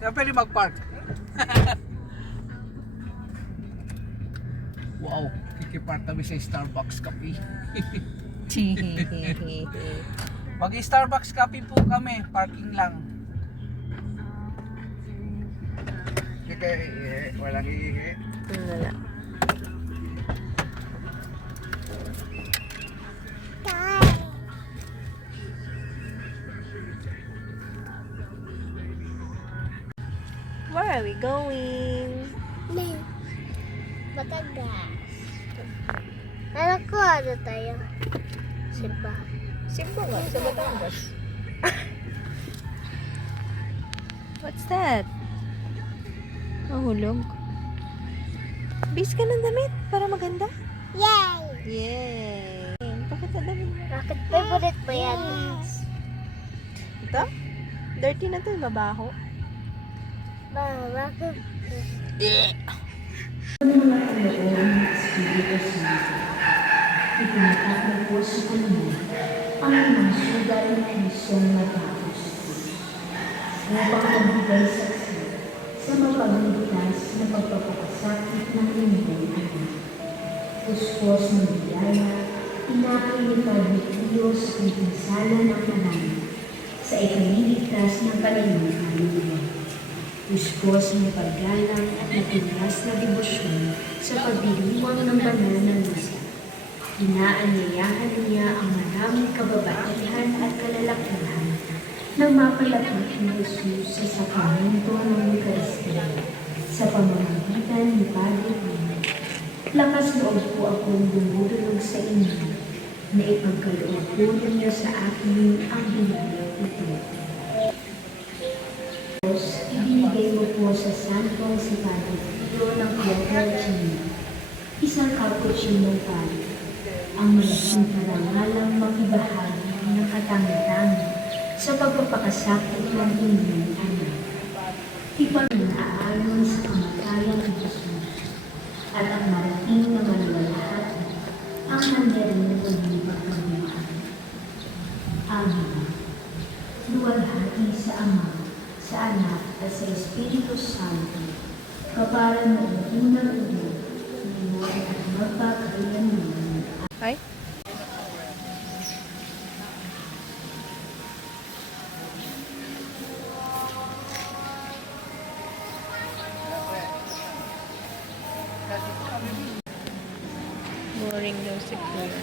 Kaya pwede mag-park. Wow, kikipark kami sa Starbucks Cafe. Mag-Starbucks Cafe po kami, parking lang. Walang hihingi. Wala. Where are we going? Batangas. Alam ko ano tayo. Simba. Simba nga, sa Batangas. What's that? Mahulog. Bis ka ng damit para maganda? Yay! Yay! Bakit na damit mo? Bakit favorite mo yan? Ito? Dirty na to, mabaho. Bakit? Ipinatapos po sa kanya ang mga sugal na Kristong matapos upang magbigay saksi sa mapagligtas na pagpapakasakit ng inyong anak. Puspos ng biyaya, inakay ni Padre Pio sa pagpinsala ng manan sa ikaliligtas ng kanilang kaluluwa. Puspos ng paggalang at matigas na debosyon sa pagdiriwang ng banal na misa. Inaanyayahan niya ang maraming kababaihan at kalalakihan na mapalapit ni Jesus sa sakramento ng Eucharistia sa pamamagitan ni Padre Pio. Lakas loob po akong dumudulog sa inyo na ipagkaloob po ninyo sa akin ang biyayang ito. Ibinigay mo po sa santong si Padre Pio ng Pietrelcina, isang Capuchinong Padre, ang malaking parangalang makibahagi ng katangi-tangi sa pagpapakasakit ng inyong anak. Ipag-inaayon sa kamatayan ng Jesus at ang marating na maluwalhati ang nangyari ng pagbubuhay. Amen. Luwalhati sa Ama, sa Anak at sa Espiritu Santo, kapara noong unang-una, ngayon at magpakailanman. Ay? Boring daw si Kuya.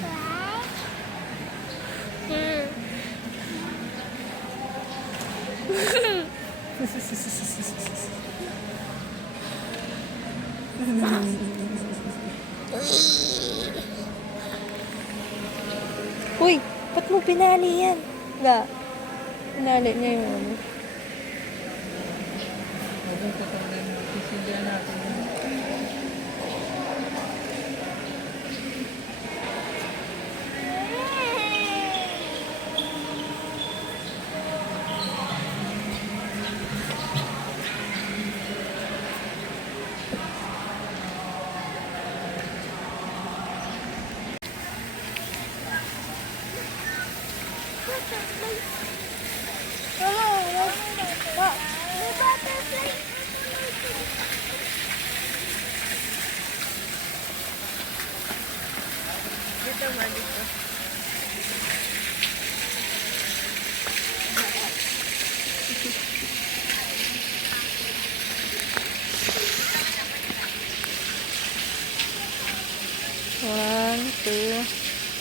Uy, ba't mo pinali yan? Ga, pinali niya yung ano. Dito ba dito? One, two,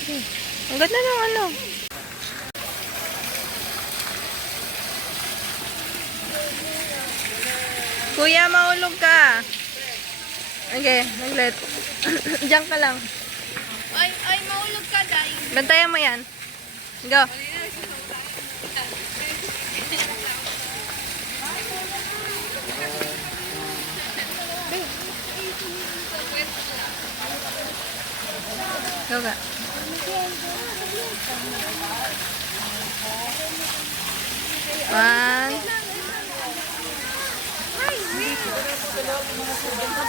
three. Ang ganda ng ano. Kuya, maulog ka. Okay, maglet. Diyan ka lang. Ay, maulog ka, Day. Bantayan mo yan. Go. Go ka. One.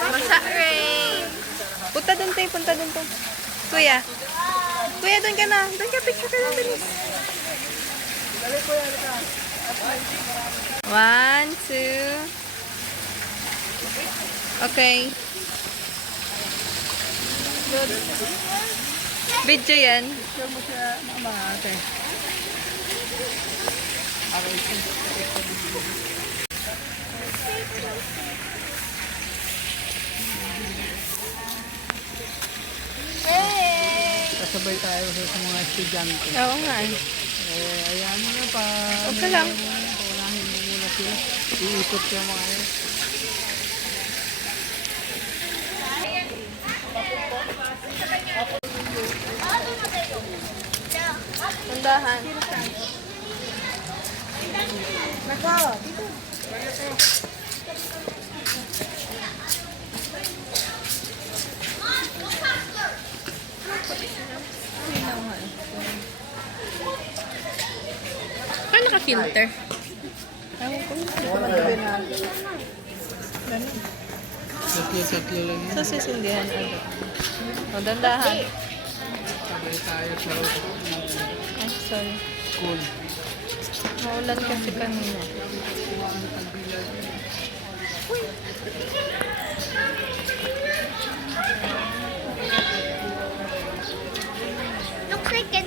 Basa rain. Punta dun tayo, punta dun tayo. Kuya. Kuya, dun ka na. Dun ka, picture ka na, bilis. One, two. Okay. Video yan. Picture mo siya, mama, ate. Hey! Kasabay tayo sa mga estudyante. Oo nga. Ayan mo na pa. Huwag ka lang. Paunahin mo muna sila. Iikot yung mga yun. Mandahan. Kaya naka-filter? Ewan ko. Satlo lang yun. So, sisindihan agad. O, dandahan. Sabay tayo sa Ay, sorry. school. Maulan kasi kanina. Looks like an...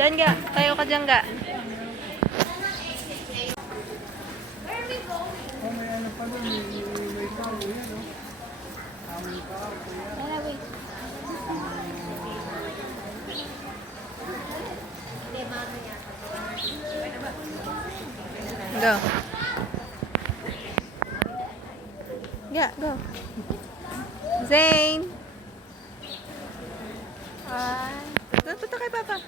Diyan ga. Tayo ka dyan ga. Oh, may ano pa doon. May tao yan, no? May tao, kuya. Go. Ga, go. Zane. Doon, punta kay Papa.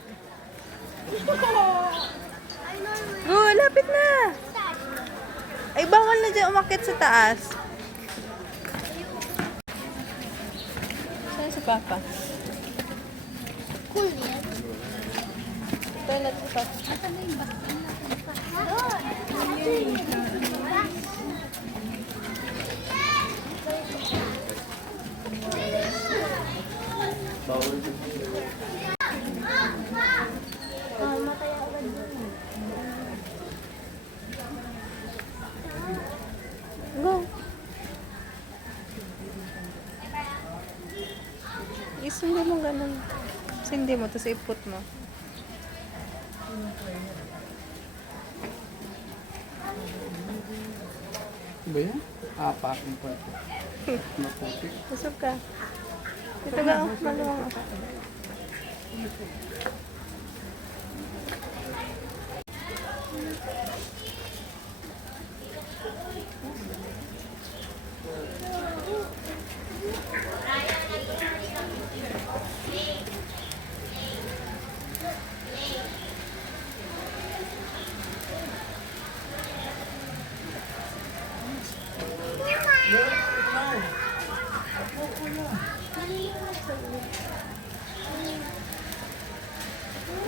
Go, lapit na. Ay, bawal na dyan umakit sa taas. Saan si Papa? Cool yan. Toilet si Papa. Go. Isindi mo ganun. Sindi mo, tapos iput mo. Ba yan? Apat yung pwede. Maputi. Busog ka. Dito ga, oh. Maluwang ako.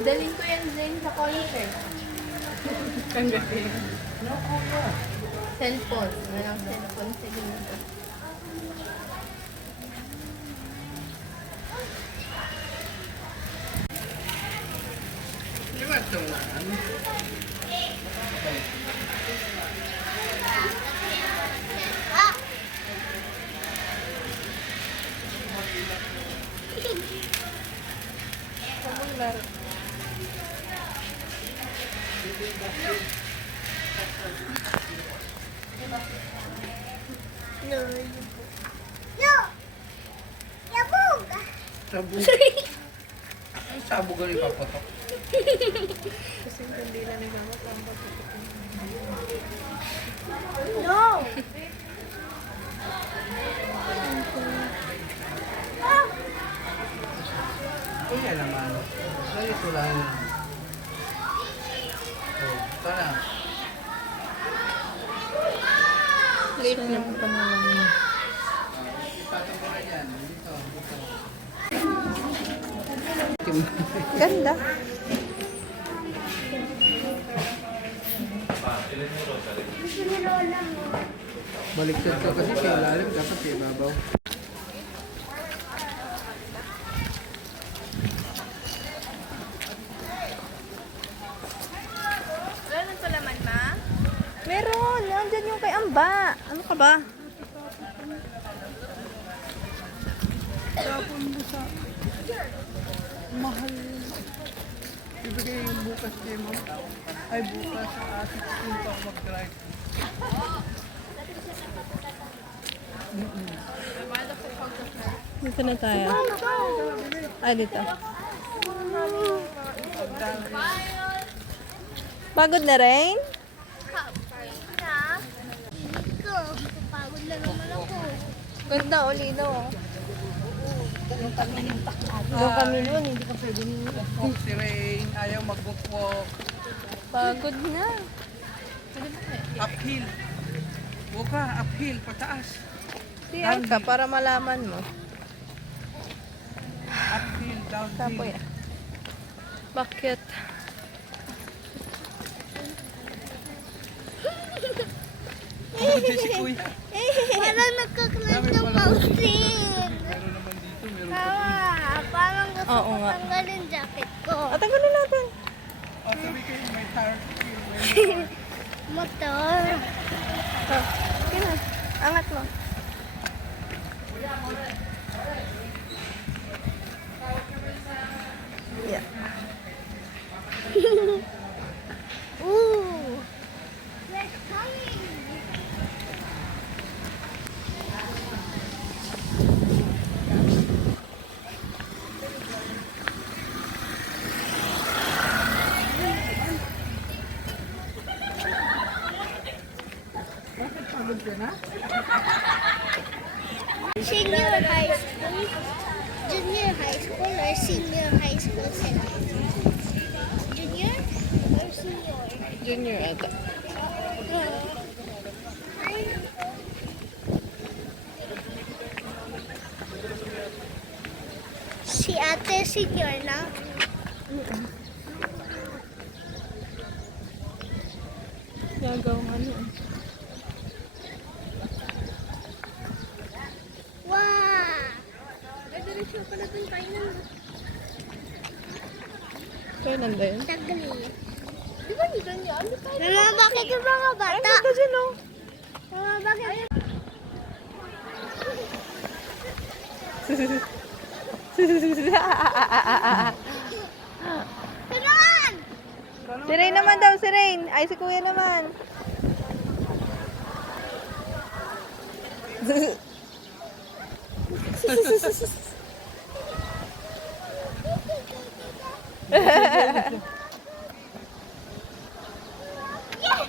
Dalhin ko yan Zane sa college eh. Tanggapin. Cellphone. Walang cellphone sa dito. Di ba ito na? No. No! Yabog! Sabog. Ay, sabog ang ipapatok. Kasi hindi na ni Mama tambak. No! Kuya naman. Ganito lang. Oh, tara. Late na ang pangalan mo. Ipatong ko na yan. Dito, dito. Ganda. Baliktad ka kasi kay lalim, dapat kay babaw. ka ba? Tapon mo sa mahal. Ibigay yung bukas kay ma'am. Ay, bukas sa 16 pa ako mag-drive. Dito na tayo. Ah, dito. Pagod na rin? Pagod na naman ako. Ganda, Olino. Doon kami noon, hindi ka pwede nyo. Walk si Rain, ayaw mag-walk. Pagod na. Uphill. Walk ka, uphill, pataas. Siyan ka para malaman mo. Uphill, downhill. Tapoy. Bakit? Pagod din si Kuya. Parang nagkaklat ng pausin. Meron naman dito, meron pa. Tawa, parang gusto Oo ko nga. tanggalin jacket ko. At tanggalin natin. Oh, sabi kayo, may tire. Motor. Oh, sige na. Angat mo. Yeah. Ooh. We're coming. Pagod ka na? Senior high school, junior high school, or senior high school sila? Junior or senior? Junior ata. Si ate senior na. Gagawang ano. Wow! Diretso pala dun tayo ng Kaya nanda yun? tagal. Di ba ni ganyan? Mama, bakit yung mga bata? Ay, dyan o. Mama, bakit? Tulungan! Si Rain naman daw, si Rain. Ay, si Kuya naman.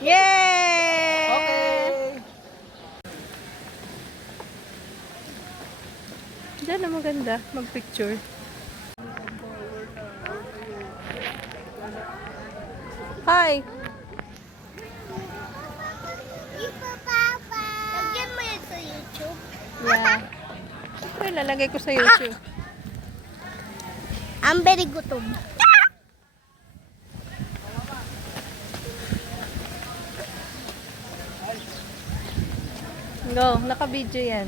Yay! Okay. Diyan na maganda, mag-picture. Hi! Ito, Papa! Lagyan mo yan sa YouTube. Yeah. Siyempre, lalagay ko sa YouTube. I'm very gutom. Go, naka-video yan.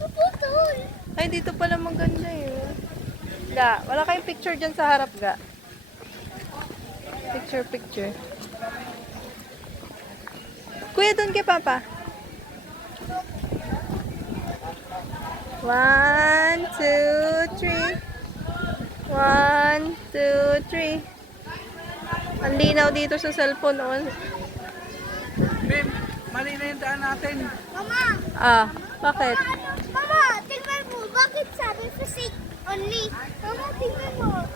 Kaputol! Ay, dito pala maganda eh. Ga, wala kayong picture dyan sa harap, ga. Picture, picture. Kuya, doon kay Papa. 1, 2, 3. 1, 2, 3. Ang linaw dito sa cellphone. Oh. Bim, mali na yung daan natin. Mama! Ah, bakit? Mama, tingnan mo. Bakit sabi sa seat only? Mama, tingnan mo.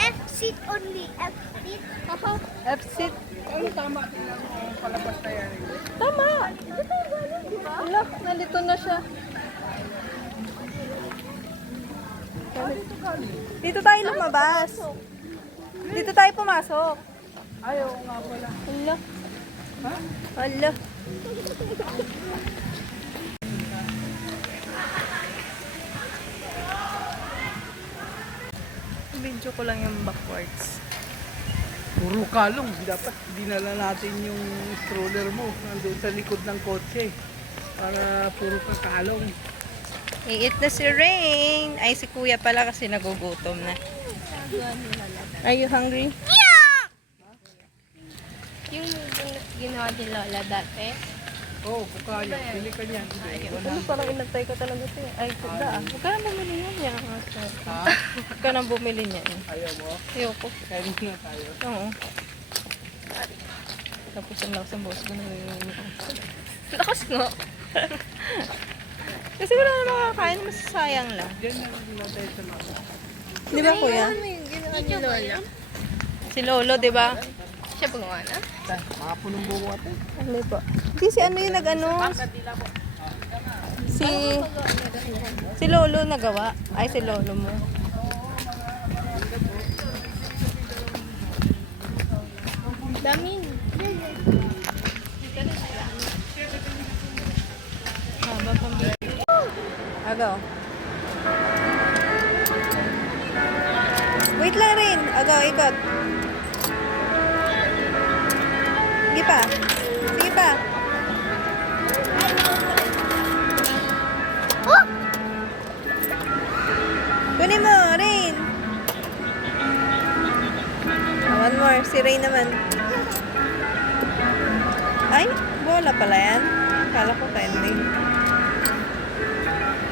F seat only. F seat. Aha. F-seat. Ano tama? Tingnan mo, palabas na yan. Tama. Ito tayo galing, di ba? Wala, nandito na siya. Dito tayo lumabas. Dito tayo pumasok. Ayaw nga pala. Hala. Ha? Hala. Video ko lang yung backwards. Puro kalong. Dapat dinala natin yung stroller mo nandun sa likod ng kotse. Para puro ka kalong. Iit na si Rain. Ay, si Kuya pala kasi nagugutom na. Are you hungry? Yung ginawa ni Lola dati. Oo, kukaya. Bili ka niyan. Hindi. Ano, parang inantay ko talaga ito eh. Ay, kuda ah. Huwag ka nang bumili niyan. Yan, Ha? Huwag ka nang bumili niyan. Ayaw mo? Ayoko. Kaya na tayo. Oo. Tapos ang lakas ng boss ko na lakas nga. Kasi wala na makakain, masasayang lang. Diyan na tayo sa mga. Di ba kuya? Ano yung ginawa ni Lola? Si Lolo, di ba? Siya gumawa na? Mga punong buko ate. Ano ba? Hindi si ano yung nag-ano? Si Lolo nagawa. Ay, si Lolo mo. Daming. Haba pang Agaw. Wait lang rin. Agaw, ikot. Sige pa. Sige pa. Oh! Kunin mo, Rain. One more. Si Rain naman. Ay, bola pala yan. Kala ko candy.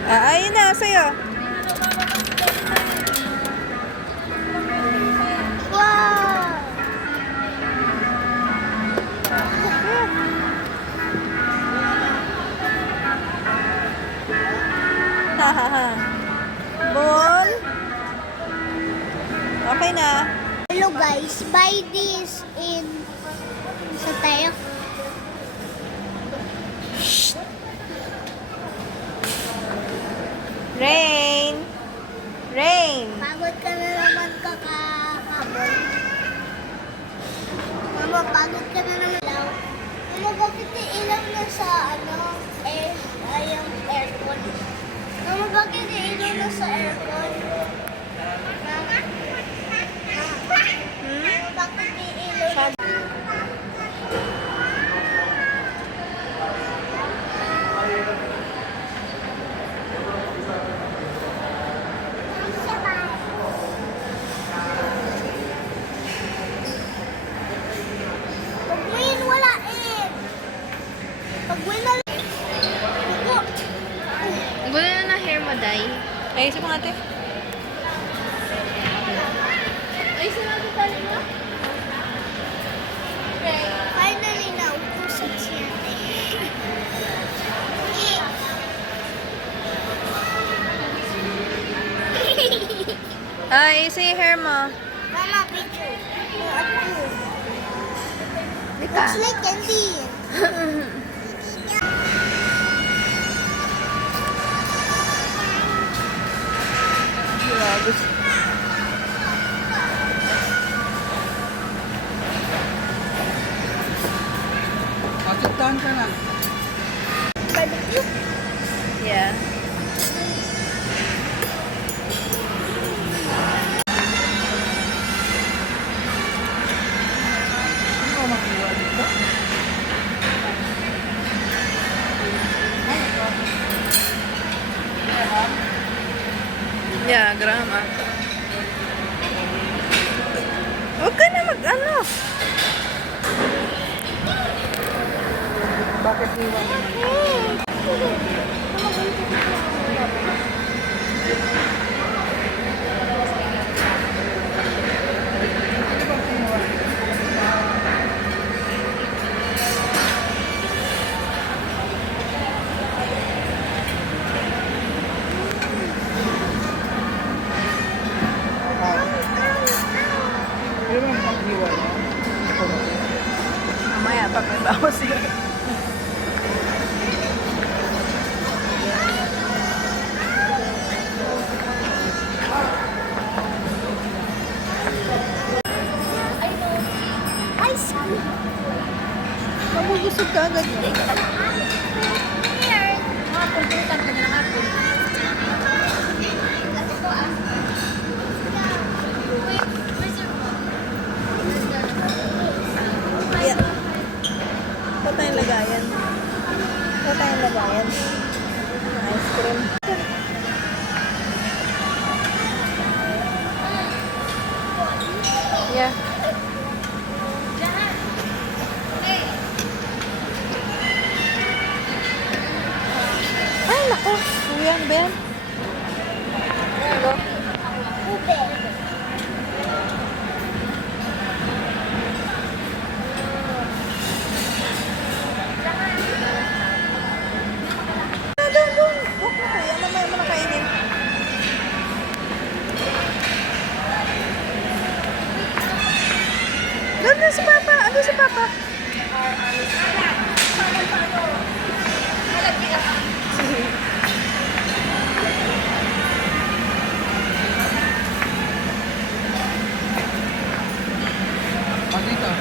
Ayun na, sa'yo. Wow! Hahaha. Ball. Okay na. Hello guys, buy this in sa tayo. Rain. Rain. Pagod ka na naman kakakabol. Mama, pagod ka na naman daw. Mama, bakit iilaw na sa aircon? Mama, bakit iilaw na sa aircon? Mama? Mama, bakit iilaw na Pag ngayon wala eh. Pag wala Ako. Ang gulo na hair mo, Day. Ay, isa pang ate. Ay, sinabi pa rin mo? Finally na, utusan siya. Ay, isa yung hair mo. Mama, picture. Looks like candy. Grabe. Matugtahan ka na. Barbecue. Yeah. Ano makiwa dito? Yeah, grama. Huwag ka na mag-ano. Bakit iwan? Pero ang pag-iwan. Mamaya, pag may bawas siya. Ice cream. Mabubusog ka agad. Here. Pagpuntan ka na lang ako. Yeah. Ito tayong lagayan. Ito tayong lagayan. Ice cream. Yeah. Kuya, ano ba yan? Ube. Doon. Huwag na kuya, mamaya mo na kainin. Doon si Papa. Ano si Papa? Pakita.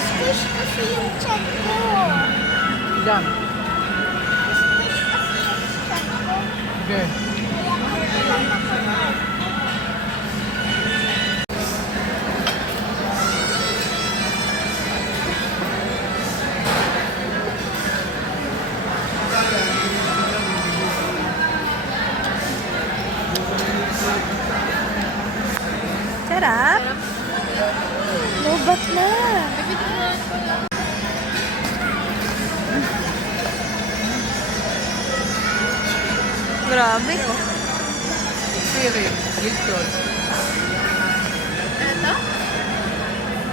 Squish kasi yung chat ko. Yan. Squish kasi yung chat ko. Okay. Kaya ako lang makakain. Sarap? Lobat na. Grabe. Spirit. Gilton. Ano?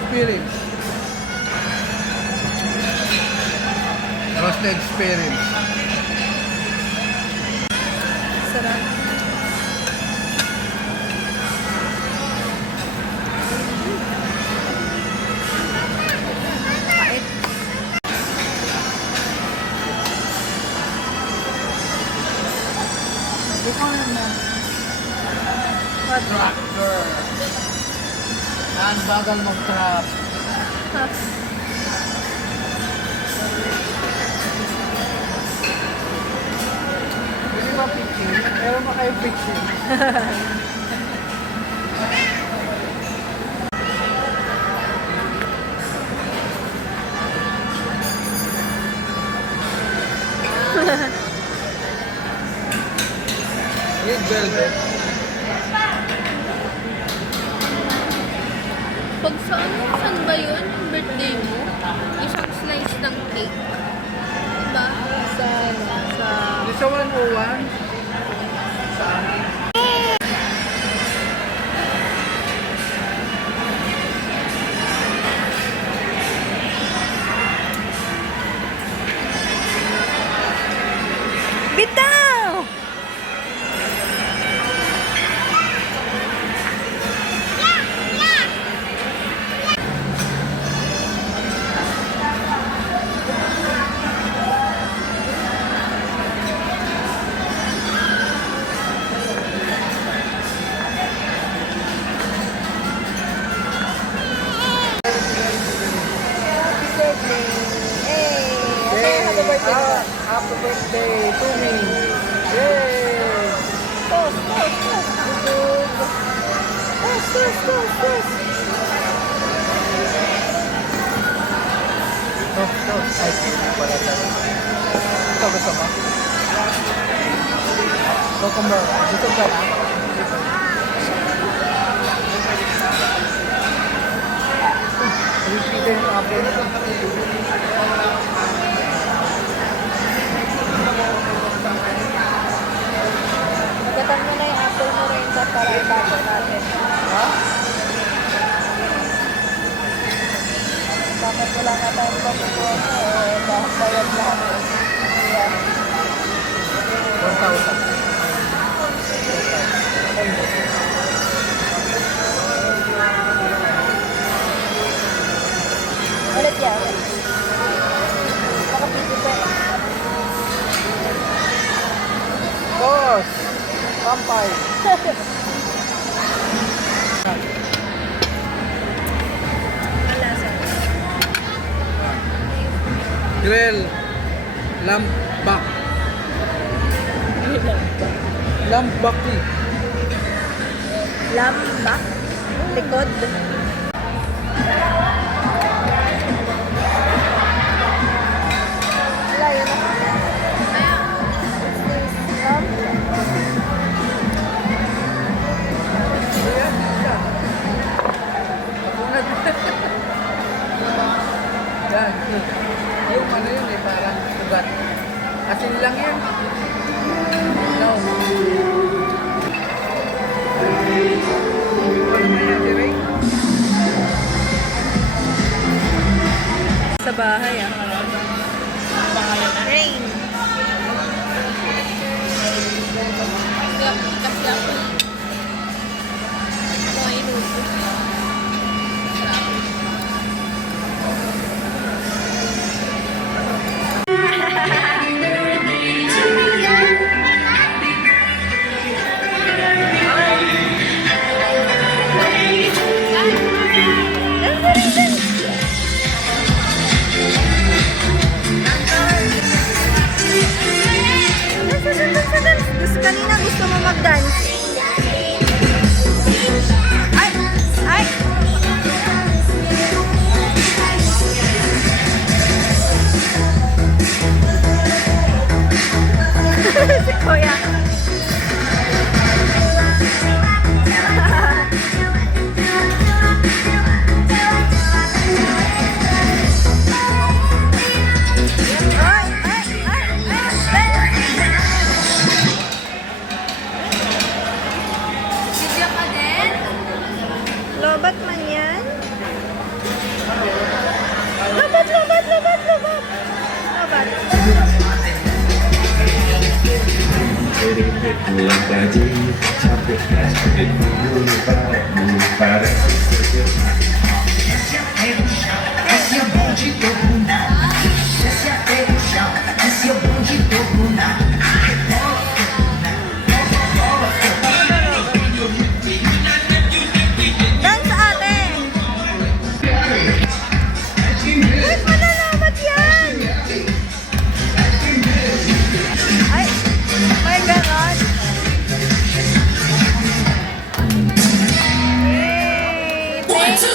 Spirit. Roasted spirit. Sarap. Pait. Bukanan mo. What? Tractor. Ang bagal mag-trap. Pwede ba fixing? Meron ba kayo fixing? Red velvet. Pag saan ba yun? Yung birthday mo? Isang slice ng cake. Diba? Sa Di sa 101? Sa amin. Bitaw! Happy birthday. Happy birthday to me. Yay! Toast, toast, toast. Toast, toast, toast, toast. Ay, para sa ito gusto mo? Cucumber. Gusto ka na? Repeat yung apple. Gatan mo na yung apple mo rin para ibago natin. Ha? Bakit wala nga tayong papupuan mo? Bayad lahat. Yeah. 1,000. Ulit yan. Nakapipipit. Boss! Kampay! Alasa. Grill. Lambak. Lambak eh. Lambak. Likod. Wala yun ako. Lamb. Ayan, isa. Napunad. Yan. Yung ano yun eh, parang ugat. Asin lang yan. No. Ano na yan, Direk? Sa bahay ah. Rain. Kasi ako. Mga inuto. Gusto kanina gusto mo mag-dance. Ay! Ay! Si Kuya. Ay! Ay! Ay! Ay! Video ka din? Lobat man yan? Lobat, lobat, lobat, lobat. Lobat. Esse é o bonde do Bunda. Esse é até o chão. Esse é o bonde do Bunda. Dance ate! Uy, malalamat yan! Ay, may ganon. Yay! Thank you!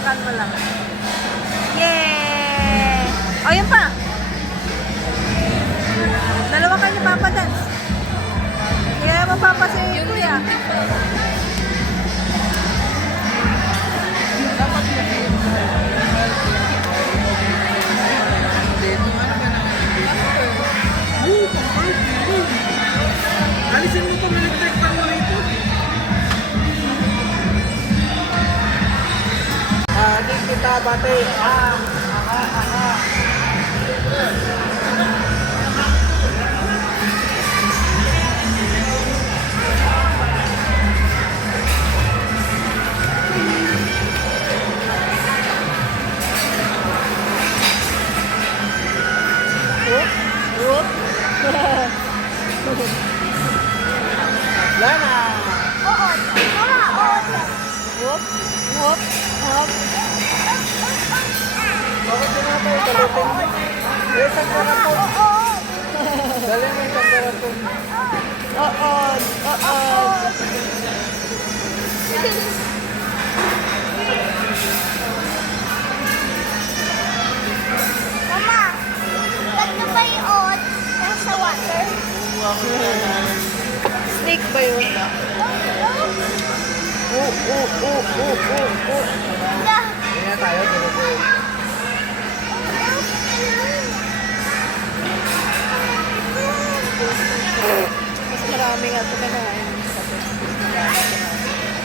hawakan mo lang. Yay! O, yun pa. Dalawa kayo ni Papa dance. Kaya mo Papa si Kuya. Dapat kasi yung alisin mo itong electric fan mo rito. Di kita bate. Lana. Whoop, whoop, whoop. Bakit tinatay? Kalutin mo. Isang karapon. Dali mo isang karapon. Oo, oo. Mama, ba't na ba yung oat nasa water? Snake ba yun? Kaya tayo, dito. Mas marami nga ito kinain.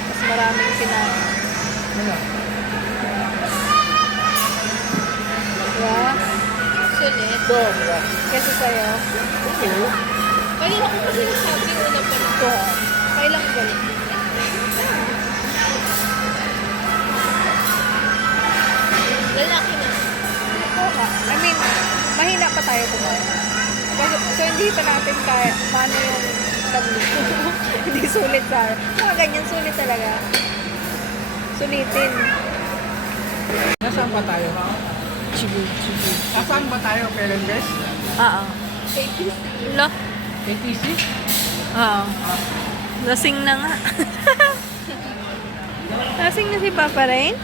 Mas maraming kinain. Ano? Yeah? Sulit. Sobra. Kasi sa'yo. Oo. Kanina ko kasi nasabi una pa na. Ito. Kailang galit. Lalaki na. I mean, mahina pa tayo kumain. So, hindi pa natin kaya paano yung tablo. Hindi sulit sa mga ganyan sulit talaga. Sulitin. Nasaan ba tayo? Nasaan ba tayo, Perendes? Oo. Lo. ATC? Oo. Lasing na nga. Lasing na si Papa Rain?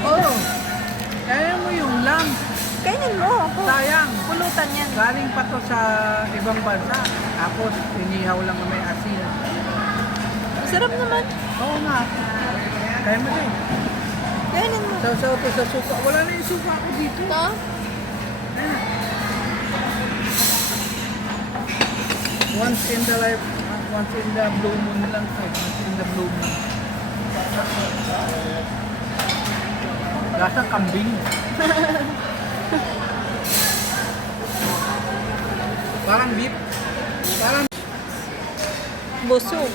Oo. Kaya mo yung lamb. Kainin mo. Sayang. Pulutan yan. Galing pa to sa ibang bansa. Tapos, inihaw lang na may asin. Sarap naman. Oo nga. Kaya mo din. Kainin mo. Sausaw to sa suka. Wala na yung suka ko dito. Ito? Once in the life, once in the blue moon lang to. Once in the blue moon. Lasang kambing. Parang beef. Parang Busog.